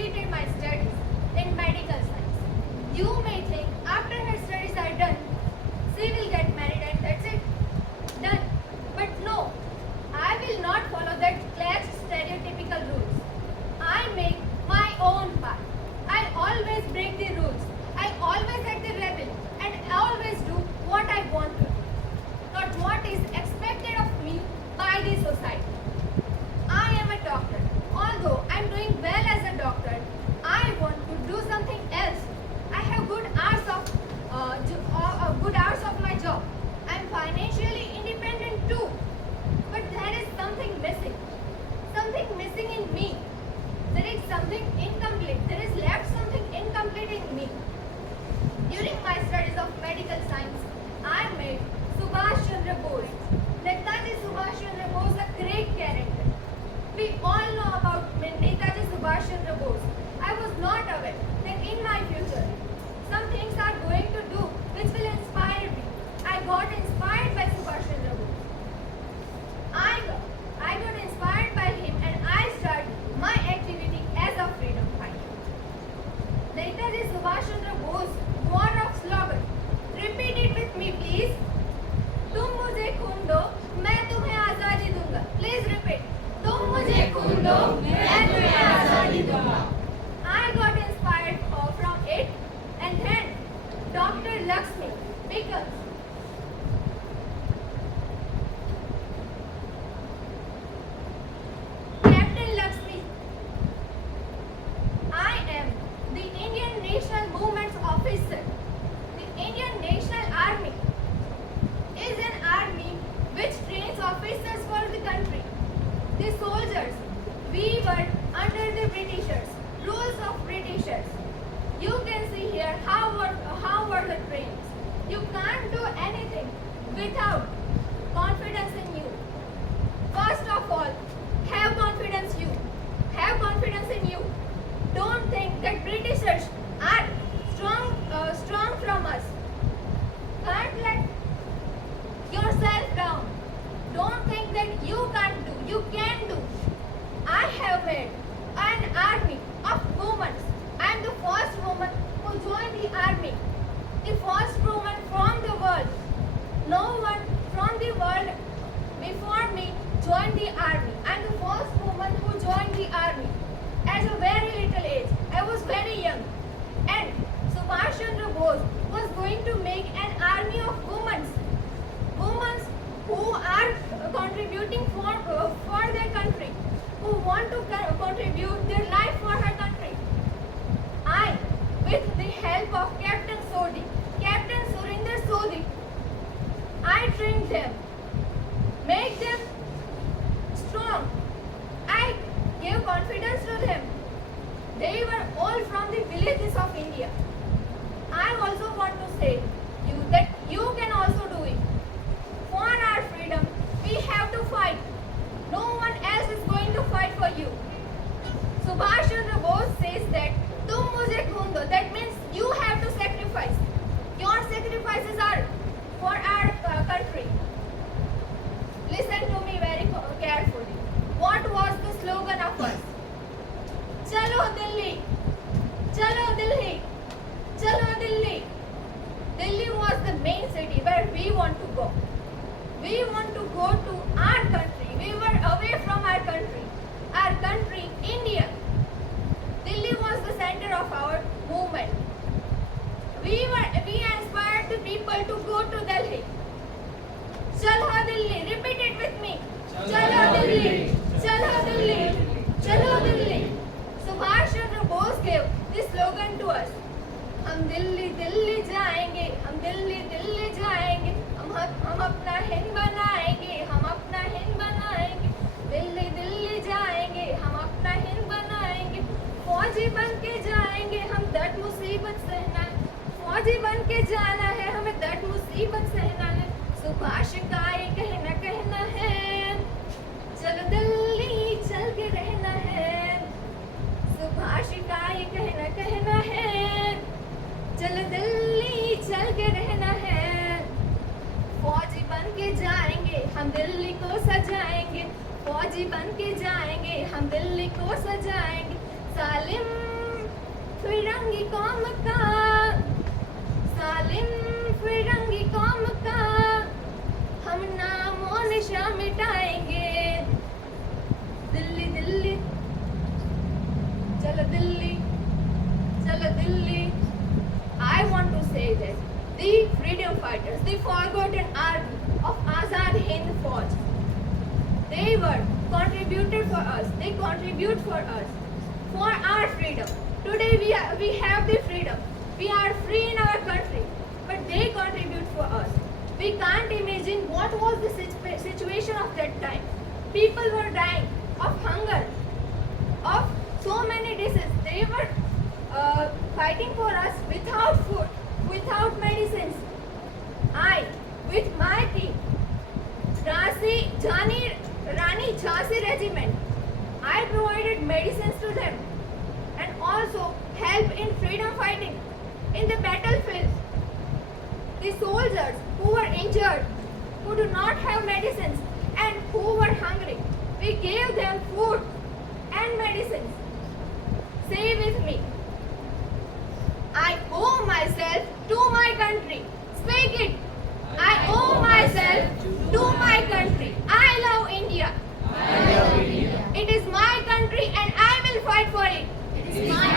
completed my studies in medical science. You may think after her studies are done, she will get married and that's it. Done. But no, I will not follow that class stereotypical rules. I make my own path. I always break the rules. I always act the rebel and always do what I want to do, not what is expected of me by the society. I am a doctor. Although I am doing well as a doctor, I want to do something else. I have good hours of my job. I am financially independent too. But there is something missing. Something missing in me. There is something incomplete. There is left something incomplete in me. During my studies of medical science, I met Subhash Chandra Bose. Netaji Subhash Chandra Bose, a great character. We all know about Netaji Subhash Chandra Bose. I was not aware that in my future, some things are going to do which will inspire me. I got inspired by Subhash Chandra Bose. I got inspired by him and I started my activity as a freedom fighter. Netaji Subhash Chandra Bose wore a slogan. Repeat it with me, please. तुम मुझे खून दो, मैं तुम्हें आजादी दूंगा. Please repeat. तुम मुझे खून दो, मैं तुम्हें आजादी दूंगा. I got inspired from it, and then Dr. Lakshmi becomes Captain Lakshmi. I am the Indian National Movement's officer. The Indian National Army is an army which trains officers for the country. The soldiers, we were under the Britishers, rules of Britishers. You can see here how were the trains. You can't do anything without confidence in you. First of all, have confidence you. Have confidence in you. Don't think that Britishers are strong from us. Can't let yourself down. Don't think that you can't do. You can do. I have made an army of women. I am the first woman who joined the army. The first woman from the world. No one from the world before me joined the army. I am the first woman who joined the army. At a very little age, I was very young. And Subhash Chandra Bose was going to make an army of women. Women who are contributing for their country, who want to contribute their life for her country. I, with the help of Captain Surinder Sodhi, I trained them, made them strong. I gave confidence to them. They were all from the villages of India. I also want to say you that you can also do it. For our freedom, we have to fight. No one else is going to fight for you. Subhash Chandra Bose says that तुम मुझे खून दो. That means you have to sacrifice. Your sacrifices are for our country. Listen to me very carefully. What was the slogan of us? चलो दिल्ली, चलो दिल्ली, चलो Delhi. Delhi was the main city where we want to go. We want to go to our country. We were away from our country. Our country, India. Delhi was the center of our movement. We inspired the people to go to Delhi. Chalo Delhi. Repeat it with me. Chalo Delhi. Chalo Delhi. Chalo Delhi. Subhash Chandra Bose gave this slogan to us. हम दिल्ली दिल्ली जाएंगे, हम दिल्ली दिल्ली जाएंगे, हम अपना हिंद बनाएंगे, हम अपना हिंद बनाएंगे, दिल्ली दिल्ली जाएंगे, हम अपना हिंद बनाएंगे, फौजी बन के जाएंगे, हम दर्द मुसीबत सहना है, फौजी बन के जाना है, हमें दर्द मुसीबत सहना है, सुभाष का ये कहना है, चलो दिल्ली चल के रहना है, सुभाष का ये कहना है, चलो दिल्ली चल के रहना है, फौजी बन के जाएंगे, हम दिल्ली को सजाएंगे, फौजी बन के जाएंगे, हम दिल्ली को सजाएंगे, सालिम फिरंगी कौम का, सालिम फिरंगी कौम का हम नामो निशा मिटाएंगे। दिल्ली दिल्ली चलो दिल्ली, चलो Delhi. I want to say that the freedom fighters, the forgotten army of Azad Hind Fauj, they were contributed for us. They contribute for us, for our freedom. Today we have the freedom. We are free in our country, but they contribute for us. We can't imagine what was the situation of that time. People were dying of hunger, of so many diseases. They were fighting for us without food, without medicines. I, with my team, Rani Jhansi Regiment, I provided medicines to them and also help in freedom fighting in the battlefield. The soldiers who were injured, who do not have medicines and who were hungry, we gave them food and medicines. Say with me, I owe myself to my country. Speak it. I owe myself to my country. I love India. I love India. It is my country and I will fight for it. It is my